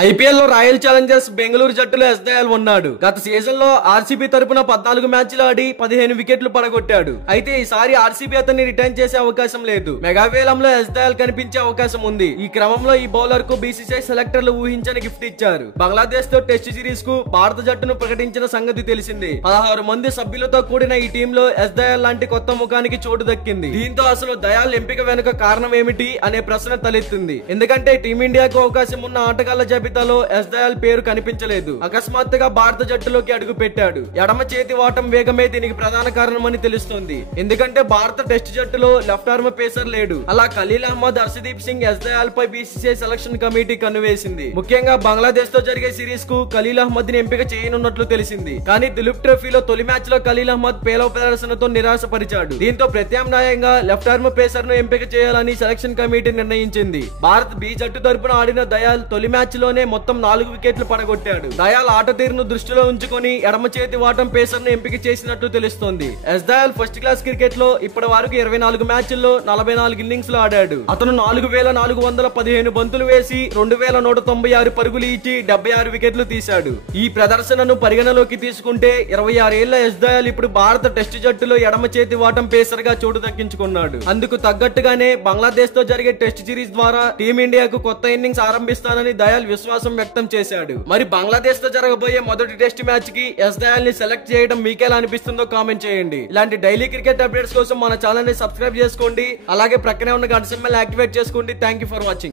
IPL లో royal Challengers Bengaluru జట్టులో yes Dayal ఉన్నాడు. గత సీజన్ లో ఆర్సీబీ తరపున 14 మ్యాచ్లు ఆడి 15 వికెట్లు పడగొట్టాడు. అయితే ఈసారి ఆర్సీబీ అతన్ని రిటైన్ చేసే అవకాశం లేదు. మెగావేలంలో ఎస్ దయాల్ కనిపించే అవకాశం ఉంది. ఈ క్రమంలో ఈ బౌలర్ కు బీసీసీఐ సెలెక్టర్లు ఊహించని గిఫ్ట్ ఇచ్చారు. బంగ్లాదేశ్ తో టెస్ట్ సిరీస్ కు భారత జట్టును ప్రకటించిన సంగతి తెలిసింది. 16 మంది సభ్యులతో కూడిన ఈ టీంలో ఎస్ దయాల్ లాంటి కొత్త ముఖానికి చోటు దక్కింది. దీంతో అసలు దయాల్ ఎంపిక వెనుక కారణం ఏమిటి అనే ప్రశ్న తలెత్తింది. ఎందుకంటే టీమిండియాకు అవకాశం ఉన్న ఆటగాళ్ల జాబితాలో ఎస్ దయాల్ పేరు కనిపించలేదు. అకస్మాత్తుగా భారత జట్టులోకి అడుగు పెట్టాడు. ఎడమ చేతి వాటం వేగమే దీనికి ప్రధాన కారణమని తెలుస్తోంది. ఎందుకంటే భారత టెస్ట్ జట్టులో లెఫ్ట్ ఆర్మ్ పేసర్ లేడు. అలా ఖలీల్ అహ్మద్, హర్షదీప్ సింగ్, ఎస్ దయాల్ పై బీసీసీఐ సెలక్షన్ కమిటీ కన్నువేసింది. ముఖ్యంగా బంగ్లాదేశ్ తో జరిగే సిరీస్ కు ఖలీల్ అహ్మద్ ని ఎంపిక చేయనున్నట్లు తెలిసింది. కానీ దిలీప్ ట్రోఫీలో తొలి మ్యాచ్ లో ఖలీల్ అహ్మద్ పేలవ ప్రదర్శనతో నిరాశపరిచాడు. దీంతో ప్రత్యామ్నాయంగా లెఫ్ట్ ఆర్మ్ పేసర్ ను ఎంపిక చేయాలని సెలక్షన్ కమిటీ నిర్ణయించింది. భారత్ బి జట్టు తరపున ఆడిన దయాల్ తొలి మ్యాచ్ లోనే మొత్తం 4 వికెట్లు పడగొట్టాడు. దయాల్ ఆట తీరును దృష్టిలో ఉంచుకొని ఎడమ చేతి వాటం పేసర్ ను ఎంపిక చేసినట్లు తెలుస్తోంది. S Dayal first class cricket లో ఇప్పటి వరకు 24 మ్యాచ్ల్లో 44 ఇన్నింగ్స్ లో ఆడాడు. అతను 4415 బంతులు వేసి 2196 పరుగులు ఇచ్చి 76 వికెట్లు తీశాడు. ఈ ప్రదర్శనను పరిగణలోకి తీసుకుంటే 26 ఏళ్ల ఎస్ దయాల్ ఇప్పుడు భారత టెస్ట్ జట్టులో ఎడమ చేతి వాటం పేసర్ గా చోటు దక్కించుకున్నాడు. అందుకు తగ్గట్టుగానే బంగ్లాదేశ్ తో జరిగే టెస్ట్ సిరీస్ ద్వారా టీమిండియాకు కొత్త ఇన్నింగ్స్ ఆరంభిస్తానని దయాల్ విశ్వాసం వ్యక్తం చేశాడు. మరి బంగ్లాదేశ్ తో జరగబోయే మొదటి టెస్ట్ మ్యాచ్ కి ఎస్ దయాల్ ని సెలెక్ట్ చేయడం మీకెలా అనిపిస్తుందో కామెంట్ చేయండి. ఇలాంటి డైలీ క్రికెట్ అప్డేట్స్ కోసం మన ఛానల్ ని సబ్స్క్రైబ్ చేసుకోండి. అలాగే ప్రక్కనే ఉన్న గంట సింబల్ యాక్టివేట్ చేసుకోండి. Thank you for watching.